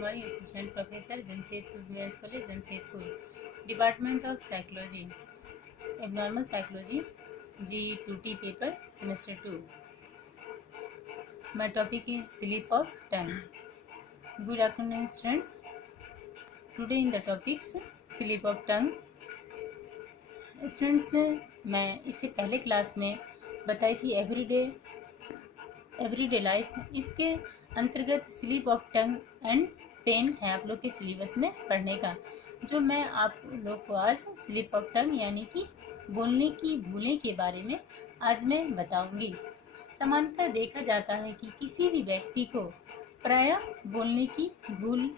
Morning, assistant professor, Jamshedpur women's college, Jamshedpur, department of psychology, abnormal psychology, G2T paper, semester 2. My topic is slip of tongue. Good afternoon, students. Today in the topics slip of tongue. Students, मैं इससे पहले class में बताई थी everyday life, इसके अंतर्गत slip of tongue and pen है आप लोग के सिलेबस में पढ़ने का, जो मैं आप लोग को आज स्लिप ऑफ टंग यानी कि बोलने की भूलें के बारे में आज मैं बताऊंगी। सामान्यतः देखा जाता है कि किसी भी व्यक्ति को प्रायः बोलने की भूल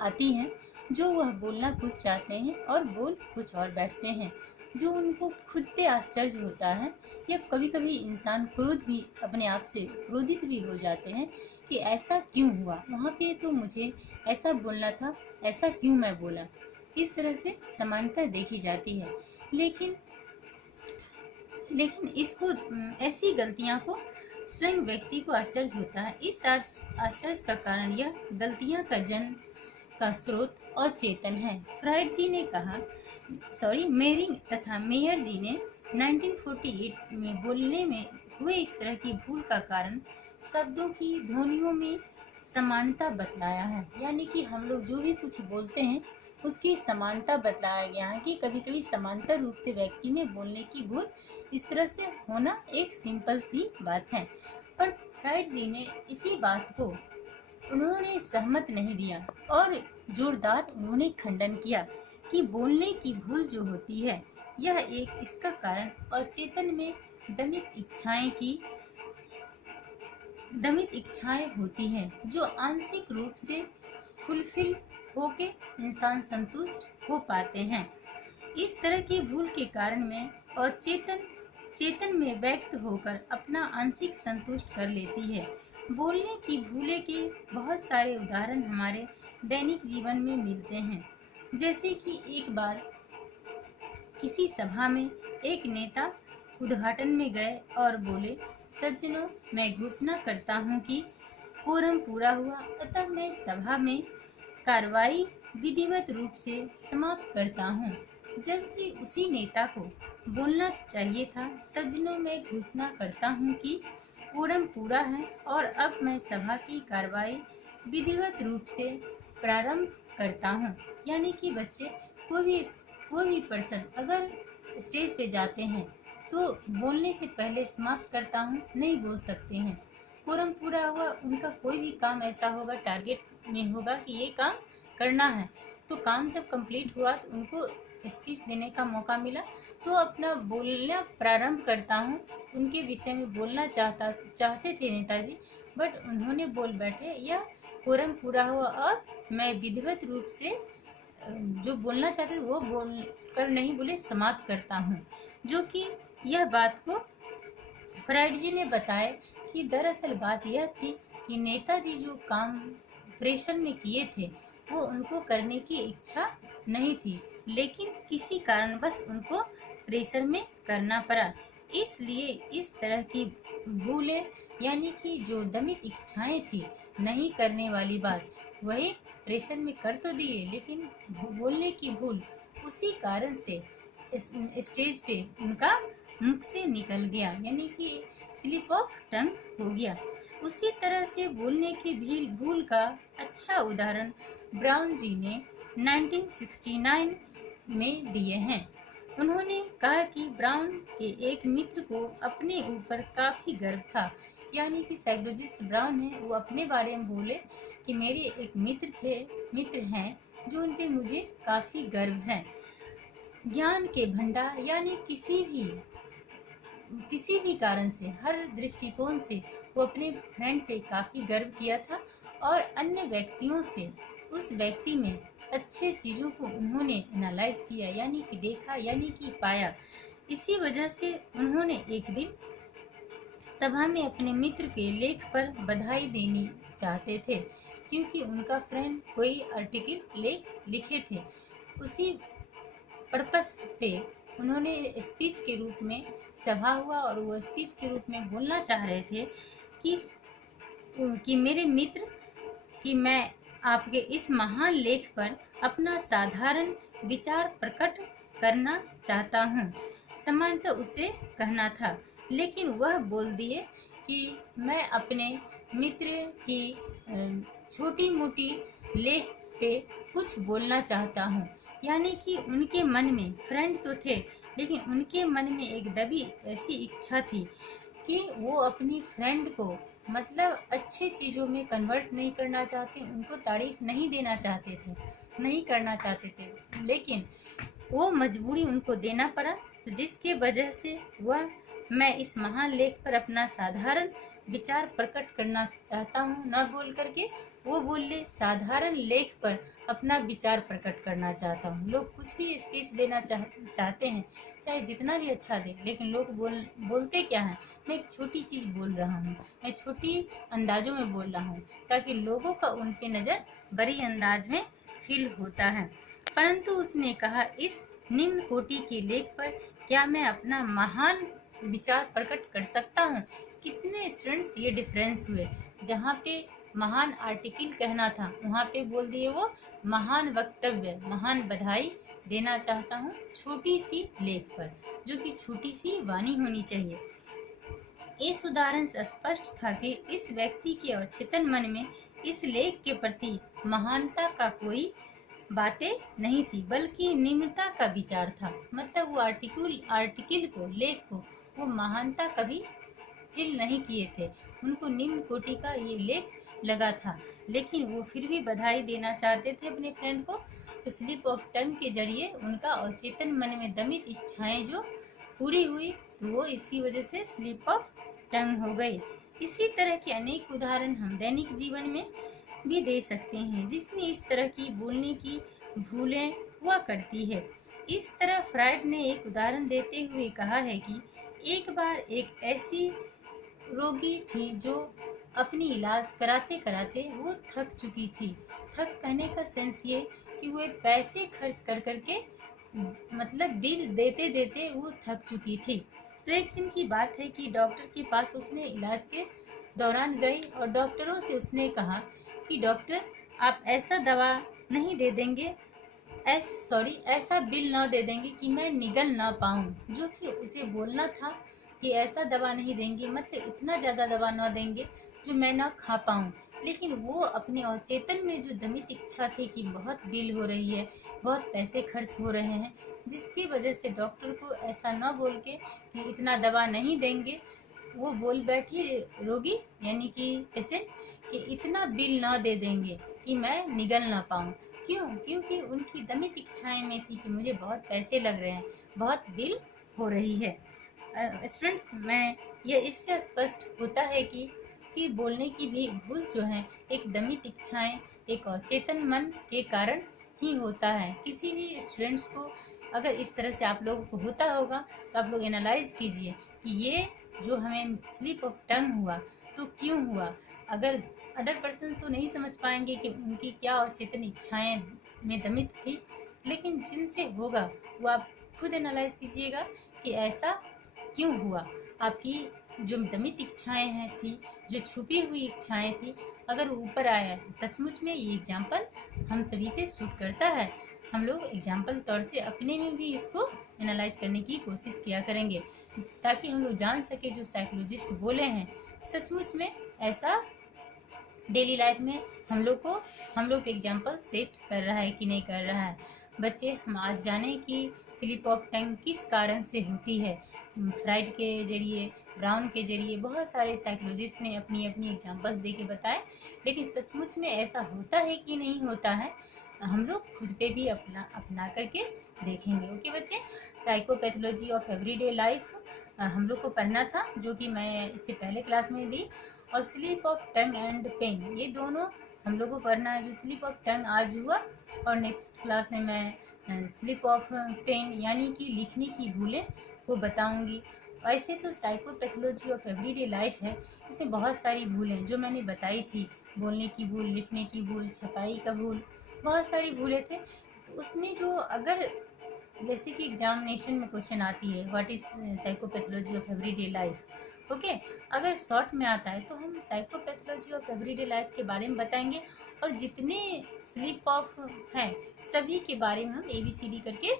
आती है, जो वह बोलना कुछ चाहते हैं और बोल कुछ और बैठते हैं, जो उनको खुद पे आश्चर्य होता है, या कभी कभी इंसान क्रोध भी अपने आप से क्रोधित भी हो जाते हैं कि ऐसा क्यों हुआ, वहाँ पे तो मुझे ऐसा बोलना था, ऐसा क्यों मैं बोला। इस तरह से समानता देखी जाती है, लेकिन इसको ऐसी गलतियाँ को स्वयं व्यक्ति को आश्चर्य होता है। इस आश्चर्य का कारण यह गलतियाँ का जन्म का स्रोत और चेतन है। फ्राइड जी ने कहा मेरिंग तथा मेयर जी ने 1948 में बोलने में हुए इस तरह की भूल का कारण शब्दों की ध्वनियों में समानता बतलाया है। यानी कि हम लोग जो भी कुछ बोलते हैं उसकी समानता बतलाया गया है कि कभी कभी समांतर रूप से व्यक्ति में बोलने की भूल इस तरह से होना एक सिंपल सी बात है। पर फ्राइड जी ने इसी बात को उन्होंने सहमत नहीं दिया और जोरदार उन्होंने खंडन किया कि बोलने की भूल जो होती है यह एक इसका कारण और चेतन में दमित इच्छाएं होती हैं, जो आंशिक रूप से फुलफिल होके इंसान संतुष्ट हो पाते हैं। इस तरह की भूल के कारण में और चेतन में व्यक्त होकर अपना आंशिक संतुष्ट कर लेती है। बोलने की भूले के बहुत सारे उदाहरण हमारे दैनिक जीवन में मिलते हैं। जैसे कि एक बार किसी सभा में एक नेता उद्घाटन में गए और बोले, सज्जनों, मैं घोषणा करता हूँ कि कोरम पूरा हुआ, अतः मैं सभा में कार्रवाई विधिवत रूप से समाप्त करता हूँ। जबकि उसी नेता को बोलना चाहिए था, सज्जनों, मैं घोषणा करता हूँ कि कोरम पूरा है और अब मैं सभा की कार्रवाई विधिवत रूप से प्रारंभ करता हूँ। यानी कि बच्चे, कोई भी पर्सन अगर स्टेज पे जाते हैं तो बोलने से पहले समाप्त करता हूँ नहीं बोल सकते हैं। कोरम पूरा हुआ, उनका कोई भी काम ऐसा होगा, टारगेट में होगा कि ये काम करना है, तो काम जब कंप्लीट हुआ तो उनको स्पीच देने का मौका मिला, तो अपना बोलना प्रारंभ करता हूँ। उनके विषय में बोलना चाहते थे नेताजी, बट उन्होंने बोल बैठे, यह कोरम पूरा हुआ और मैं विधिवत रूप से जो बोलना चाहते वो बोल कर नहीं बोले, समाप्त करता हूँ। जो कि यह बात को फ्राइड जी ने बताया कि दरअसल बात यह थी कि नेताजी जो काम प्रेशर में किए थे वो उनको करने की इच्छा नहीं थी, लेकिन किसी कारणवश उनको प्रेशर में करना पड़ा। इसलिए इस तरह की भूलें, यानी कि जो दमित इच्छाएं थी नहीं करने वाली बात, वही प्रेशर में कर तो दिए, लेकिन बोलने की भूल उसी कारण से स्टेज पे उनका मुख से निकल गया, यानी कि स्लिप ऑफ टंग हो गया। उसी तरह से बोलने की भूल का अच्छा उदाहरण ब्राउन जी ने 1969 में दिए हैं। उन्होंने कहा कि ब्राउन के एक मित्र को अपने ऊपर काफ़ी गर्व था। यानी कि साइकोलॉजिस्ट ब्राउन है, वो अपने बारे में बोले कि मेरे एक मित्र हैं जो उन पे मुझे काफ़ी गर्व है। ज्ञान के भंडार, यानी किसी भी कारण से, हर दृष्टिकोण से वो अपने फ्रेंड पे काफ़ी गर्व किया था और अन्य व्यक्तियों से उस व्यक्ति में अच्छे चीज़ों को उन्होंने एनालाइज किया, यानी कि देखा, यानी कि पाया। इसी वजह से उन्होंने एक दिन सभा में अपने मित्र के लेख पर बधाई देनी चाहते थे, क्योंकि उनका फ्रेंड कोई आर्टिकल लिखे थे। उसी पर्पस पे उन्होंने स्पीच के रूप में सभा हुआ और वो स्पीच के रूप में बोलना चाह रहे थे कि मेरे मित्र, कि मैं आपके इस महान लेख पर अपना साधारण विचार प्रकट करना चाहता हूँ। सामान्यतः उसे कहना था, लेकिन वह बोल दिए कि मैं अपने मित्र की छोटी मोटी लेख पे कुछ बोलना चाहता हूँ। यानी कि उनके मन में फ्रेंड तो थे, लेकिन उनके मन में एक दबी ऐसी इच्छा थी कि वो अपनी फ्रेंड को मतलब अच्छे चीज़ों में कन्वर्ट नहीं करना चाहते, उनको तारीफ नहीं देना चाहते थे, नहीं करना चाहते थे, लेकिन वो मजबूरी उनको देना पड़ा। तो जिसके वजह से वह मैं इस महान लेख पर अपना साधारण विचार प्रकट करना चाहता हूँ न बोल करके वो बोले साधारण लेख पर अपना विचार प्रकट करना चाहता हूँ। लोग कुछ भी स्पीच देना चाहते हैं, चाहे जितना भी अच्छा दे, लेकिन लोग बोलते क्या हैं, मैं एक छोटी चीज़ बोल रहा हूँ, मैं छोटी अंदाजों में बोल रहा हूँ, ताकि लोगों का उन पे नज़र बड़ी अंदाज में फील होता है। परंतु उसने कहा, इस निम्न कोटि के लेख पर क्या मैं अपना महान विचार प्रकट कर सकता हूँ। कितने स्टूडेंट्स ये डिफरेंस हुए, जहाँ पे महान आर्टिकल कहना था वहाँ पे बोल दिए वो महान वक्तव्य, महान बधाई देना चाहता हूँ छोटी सी लेख पर, जो कि छोटी सी वाणी होनी चाहिए। इस उदाहरण से स्पष्ट था कि इस व्यक्ति के अवचेतन मन में इस लेख के प्रति महानता का कोई बातें नहीं थी, बल्कि निम्नता का विचार था। मतलब वो आर्टिकल को, लेख को वो महानता कभी फील नहीं किए थे, उनको निम्न कोटि का ये लेख लगा था, लेकिन वो फिर भी बधाई देना चाहते थे अपने फ्रेंड को। तो स्लिप ऑफ टंग के जरिए उनका अवचेतन मन में दमित इच्छाएं जो पूरी हुई, तो वो इसी वजह से स्लिप ऑफ टंग हो गई। इसी तरह के अनेक उदाहरण हम दैनिक जीवन में भी दे सकते हैं, जिसमें इस तरह की बोलने की भूलें हुआ करती है। इस तरह फ्राइड ने एक उदाहरण देते हुए कहा है कि एक बार एक ऐसी रोगी थी जो अपनी इलाज कराते कराते वो थक चुकी थी। थक कहने का सेंस ये कि वो पैसे खर्च कर करके मतलब बिल देते देते वो थक चुकी थी। तो एक दिन की बात है कि डॉक्टर के पास उसने इलाज के दौरान गई और डॉक्टरों से उसने कहा कि डॉक्टर आप ऐसा दवा नहीं दे देंगे, ऐसा बिल ना दे देंगे कि मैं निगल ना पाऊँ। जो कि उसे बोलना था कि ऐसा दवा नहीं देंगे, मतलब इतना ज़्यादा दवा ना देंगे जो मैं ना खा पाऊँ। लेकिन वो अपने अवचेतन में जो दमित इच्छा थी कि बहुत बिल हो रही है, बहुत पैसे खर्च हो रहे हैं, जिसकी वजह से डॉक्टर को ऐसा ना बोल के कि इतना दवा नहीं देंगे, वो बोल बैठी रोगी यानी कि पेशेंट कि इतना बिल ना दे देंगे कि मैं निगल ना पाऊँ। क्यों? क्योंकि उनकी दमित इच्छाएं में थी कि मुझे बहुत पैसे लग रहे हैं, बहुत बिल हो रही है। स्टूडेंट्स, मैं ये इससे स्पष्ट होता है कि बोलने की भी भूल जो है एक दमित इच्छाएं, एक अचेतन मन के कारण ही होता है। किसी भी स्टूडेंट्स को अगर इस तरह से आप लोगों को होता होगा तो आप लोग एनालाइज कीजिए कि ये जो हमें स्लिप ऑफ टंग हुआ तो क्यों हुआ। अगर अदर पर्सन तो नहीं समझ पाएंगे कि उनकी क्या अचेतन इच्छाएं में दमित थी, लेकिन जिनसे होगा वो आप खुद एनालाइज कीजिएगा कि ऐसा क्यों हुआ। आपकी जो दमित इच्छाएं हैं थी, जो छुपी हुई इच्छाएं थी, अगर ऊपर आया तो सचमुच में ये एग्जाम्पल हम सभी पे सूट करता है। हम लोग एग्जाम्पल तौर से अपने में भी इसको एनालाइज करने की कोशिश किया करेंगे, ताकि हम लोग जान सके जो साइकोलॉजिस्ट बोले हैं सचमुच में ऐसा डेली लाइफ में हम लोग एग्जाम्पल सेट कर रहा है कि नहीं कर रहा है। बच्चे, हम आज जाने कि स्लिप ऑफ टंग किस कारण से होती है। फ्राइड के जरिए, ब्राउन के जरिए बहुत सारे साइकोलॉजिस्ट ने अपनी अपनी एग्जाम्पल्स दे के बताए, लेकिन सचमुच में ऐसा होता है कि नहीं होता है हम लोग खुद पे भी अपना करके देखेंगे। ओके बच्चे, साइकोपैथोलॉजी ऑफ एवरीडे लाइफ हम लोग को पढ़ना था, जो कि मैं इससे पहले क्लास में दी, और slip of tongue and pen, ये दोनों हम लोग को पढ़ना है। जो स्लिप ऑफ टंग आज हुआ, और नेक्स्ट क्लास में मैं स्लिप ऑफ पेन यानी कि लिखने की भूलें वो बताऊंगी। वैसे तो साइकोपैथोलॉजी ऑफ एवरीडे लाइफ है, इसमें बहुत सारी भूलें जो मैंने बताई थी, बोलने की भूल, लिखने की भूल, छपाई का भूल, बहुत सारी भूलें थे। तो उसमें जो अगर जैसे कि एग्जामिनेशन में क्वेश्चन आती है what is psychopathology of everyday life, okay, अगर शॉर्ट में आता है तो हम साइकोपैथोलॉजी ऑफ एवरीडे लाइफ के बारे में बताएंगे, और जितने स्लिप ऑफ हैं सभी के बारे में हम ABCD करके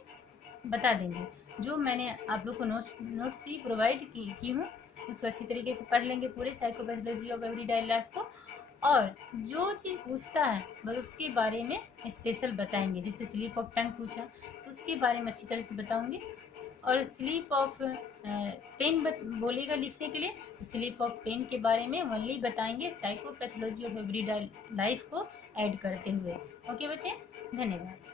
बता देंगे। जो मैंने आप लोग को नोट्स भी प्रोवाइड की हूँ, उसको अच्छी तरीके से पढ़ लेंगे पूरे साइकोपैथोलॉजी ऑफ एवरीडे लाइफ को, और जो चीज़ पूछता है बस उसके बारे में स्पेशल बताएंगे। जैसे स्लिप ऑफ टंग पूछा तो उसके बारे में अच्छी तरह से बताऊंगी, और स्लिप ऑफ पेन बोलेगा लिखने के लिए, स्लिप ऑफ पेन के बारे में ओनली बताएंगे साइकोपैथोलॉजी ऑफ एवरीडे लाइफ को ऐड करते हुए। ओके बच्चे, धन्यवाद।